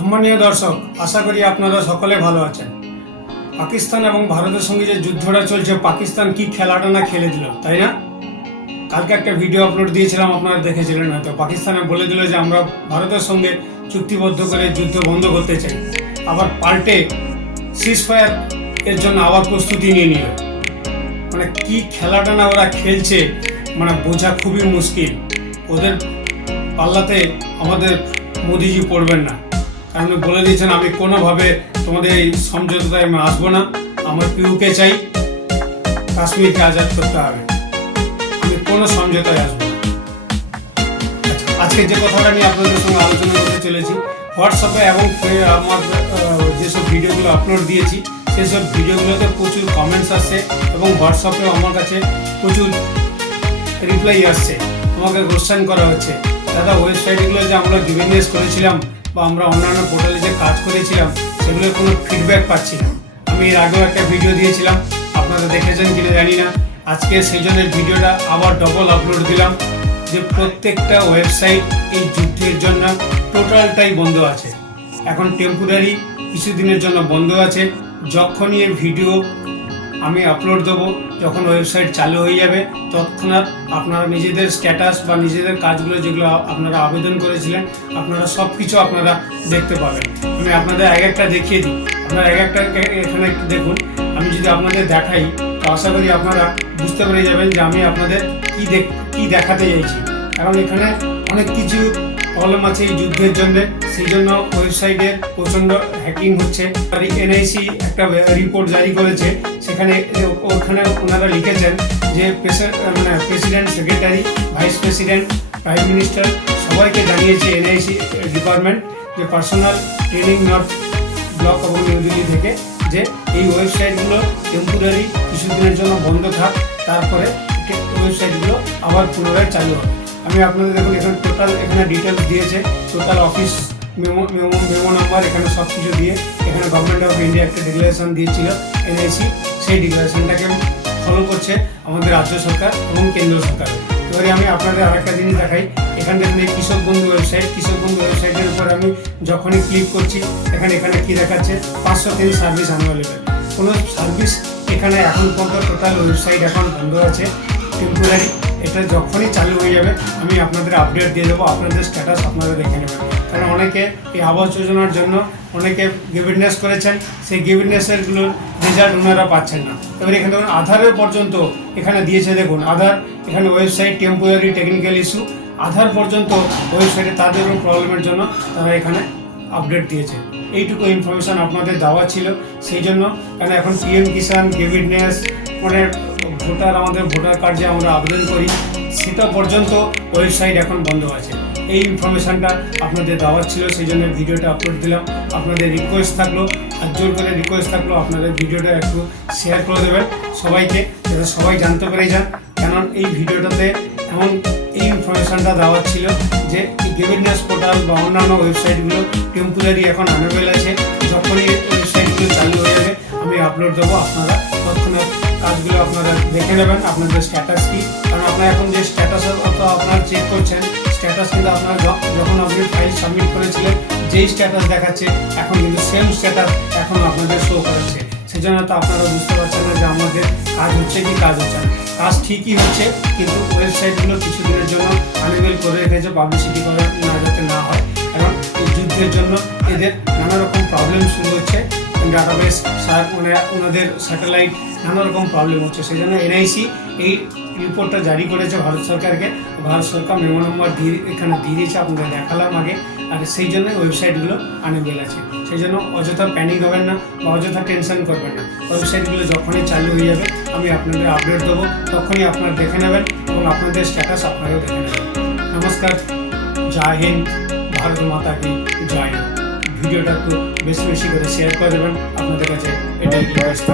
সম্মানীয় দর্শক, আশা করি আপনারা সকলে ভালো আছেন। পাকিস্তান এবং ভারতের সঙ্গে যে যুদ্ধটা চলছে, পাকিস্তান কি খেলাটা না খেলে দিল, তাই না? কালকে একটা ভিডিও আপলোড দিয়েছিলাম, আপনারা দেখেছিলেন হয়তো। পাকিস্তানে বলে দিল যে, আমরা ভারতের সঙ্গে চুক্তিবদ্ধ করে যুদ্ধ বন্ধ করতে চাই। আবার পাল্টে সিজ ফায়ার এর জন্য আবার প্রস্তুতি নিয়ে নিল। মানে কি খেলাটা না ওরা খেলছে মানে বোঝা খুবই মুশকিল। ওদের পাল্লাতে আমাদের মোদিজি পড়বেন না। কারণ বলে দিয়েছেন আমি কোনোভাবে তোমাদের এই সমঝোতায় আমি আসব না। আমার পিউকে চাই কাশ্মীরকে আজাদ করতে হবে। আমি কোনো সমঝোতায় আসব না। আচ্ছা, আজকে যে কথাটা নিয়ে আপনাদের সঙ্গে আলোচনা করতে চলেছি হোয়াটসঅ্যাপে এবং আমার যেসব ভিডিওগুলো আপলোড দিয়েছি সেসব ভিডিওগুলোতে প্রচুর কমেন্টস আসছে এবং হোয়াটসঅ্যাপেও আমার কাছে প্রচুর রিপ্লাই আসছে। আমাকে কোশ্চেন করা হচ্ছে। দাদা ওয়েবসাইটগুলো যে আমরা ডিভিনিয়াস করেছিলাম বা আমরা অন্যান্য পোর্টালে যে কাজ করেছিলাম, সেগুলোর কোনো ফিডব্যাক পাচ্ছি না আমি এর আগেও একটা ভিডিও দিয়েছিলাম, আপনারা দেখেছেন কিনা জানি না। আজকে সেই জন্য ভিডিওটা আবার ডবল আপলোড দিলাম, যে প্রত্যেকটা ওয়েবসাইট এই যুদ্ধের জন্য টোটালটাই বন্ধ আছে। এখন টেম্পোরারি কিছুদিনের জন্য বন্ধ আছে। যখনই এই ভিডিও আমি আপলোড দেবো। যখন ওয়েবসাইট চালু হয়ে যাবে, তৎক্ষণাৎ আপনারা নিজেদের স্ট্যাটাস বা নিজেদের কাজগুলো যেগুলো আপনারা আবেদন করেছিলেন, আপনারা সব কিছু আপনারা দেখতে পাবেন। আমি আপনাদের এক একটা দেখিয়ে দিই। আপনারা এক একটা এখানে একটু দেখুন। আমি যদি আপনাদের দেখাই, তো আশা করি আপনারা বুঝতে পেরে যাবেন যে আমি আপনাদের কি দেখ, কি দেখাতে চাইছি। কারণ এখানে অনেক কিছু এই যুদ্ধের জন্য সেই জন্য ওয়েবসাইটে প্রচণ্ড হ্যাকিং হচ্ছে। আর এনআইসি একটা রিপোর্ট জারি করেছে, সেখানে ওখানে ওনারা লিখেছেন যে মানে president, secretary, vice president, prime minister, সবাইকে জানিয়েছে এনআইসি ডিপার্টমেন্ট যে পার্সোনাল ট্রেনিং নট ব্লক এবং নিউ দিল্লি থেকে যে এই ওয়েবসাইটগুলো টেম্পোরারি কিছুদিনের জন্য বন্ধ থাক, তারপরে ওয়েবসাইটগুলো আবার পুনরায় চালু হবে। আমি আপনাদের দেখুন, এখানে টোটাল এখানে ডিটেলস দিয়েছে। Total office memo memo memo number এখানে সব কিছু দিয়ে এখানে গভর্নমেন্ট অফ ইন্ডিয়া একটা ডিক্লারেশন দিয়েছিল এনআইসি সেই ডিক্লারেশনটাকে ফলো করছে আমাদের রাজ্য সরকার এবং কেন্দ্র সরকার। এবারে আমি আপনাদের আরেকটা জিনিস দেখাই। এখানে এই কৃষক বন্ধু ওয়েবসাইট কৃষক বন্ধু ওয়েবসাইটের উপর আমি যখনই ক্লিক করছি, এখানে এখানে কী দেখাচ্ছে? পাঁচশো তিন সার্ভিস আনভেলেবেল কোনো সার্ভিস এখানে এখন পর্যন্ত টোটাল ওয়েবসাইট এখন বন্ধ আছে। টেম্পোরারি এটা যখনই চালু হয়ে যাবে, আমি আপনাদের আপডেট দিয়ে দেবো, আপনাদের স্ট্যাটাস আপনারা দেখে নেবেন। কারণ অনেকে এই আবাস যোজনার জন্য অনেকে গিভিডনেস করেছেন, সেই গিভিডনেসেরগুলোর রেজাল্ট ওনারা পাচ্ছেন না। এবার এখানে দেখুন আধারের পর্যন্ত এখানে দিয়েছে, দেখুন, আধার, এখানে website temporary technical issue Aadhaar পর্যন্ত ওয়েবসাইটে তাদের প্রবলেমের জন্য তারা এখানে আপডেট দিয়েছে। এইটুকু ইনফরমেশন আপনাদের দেওয়া ছিল। সেই জন্য কারণ এখন পিএম কিষাণ গেভিডনেস মানে ভোটার, আমাদের ভোটার কার্ড যে আমরা আবেদন করি, সেটা পর্যন্ত ওয়েবসাইট এখন বন্ধ আছে। এই ইনফরমেশনটা আপনাদের দেওয়ার ছিল, সেই জন্য ভিডিওটা আপলোড দিলাম। আপনাদের রিকোয়েস্ট থাকল, আর জোর করে রিকোয়েস্ট থাকল, আপনাদের ভিডিওটা একটু শেয়ার করে দেবেন সবাইকে, যাতে সবাই জানতে পেরে যান। কারণ এই ভিডিওটাতে এমন এই ইনফরমেশানটা দেওয়ার ছিল যে গেভিডনেস পোর্টাল বা অন্যান্য ওয়েবসাইটগুলো টেম্পোরারি এখন আনেবেল আছে। যখনই ওয়েবসাইটগুলো চালু হয়ে যাবে, আমি আপলোড দেবো আপনারা। তৎক্ষণাৎ কাজগুলো আপনারা দেখে নেবেন, আপনাদের স্ট্যাটাস কি। কারণ আপনারা এখন যে স্ট্যাটাস আপনারা চেক করছেন স্ট্যাটাস কিন্তু আপনারা যখন আপনি ফাইল সাবমিট করেছিলেন, যেই স্ট্যাটাস দেখাচ্ছে, এখন কিন্তু সেম স্ট্যাটাস এখন আপনাদের শো করেছে সেই জন্য তো আপনারা বুঝতে পারছেন না যে আমাদের কাজ হচ্ছে কি, কাজ হচ্ছে না। কাজ ঠিকই হচ্ছে, কিন্তু ওয়েবসাইটগুলো কিছুদিনের জন্য আনেবেল করে রেখেছে পাবলিসিটি করা না যাতে না হয়। কারণ এই যুদ্ধের জন্য এদের নানা রকম প্রবলেম শুরু হচ্ছে। ডাটাবেস মানে ওনাদের স্যাটেলাইট নানা রকম প্রবলেম হচ্ছে। সেই জন্য এনআইসি এই রিপোর্টটা জারি করেছে ভারত সরকারকে। ভারত সরকার মেমো নম্বর দিয়ে এখানে দিয়ে দিয়েছে, আপনাদের দেখালাম আগে। আর সেই জন্য ওয়েবসাইটগুলো আনেবেল আছে। সেই জন্য অযথা প্যানিক হবেন না বা অযথা টেনশন করবেন না। ওয়েবসাইটগুলো যখনই চালু হয়ে যাবে, আমি আপনাদের আপডেট দেবো, তখনই আপনারা দেখে নেবেন এবং আপনাদের স্ট্যাটাস আপনারাও দেখে নেবেন। নমস্কার, জয় হিন্দ, ভারত মাতা কি জয়। ভিডিওটা একটু বেশি বেশি করে শেয়ার করে দেবেন, আপনাদের কাছে এটাই রিকোয়েস্ট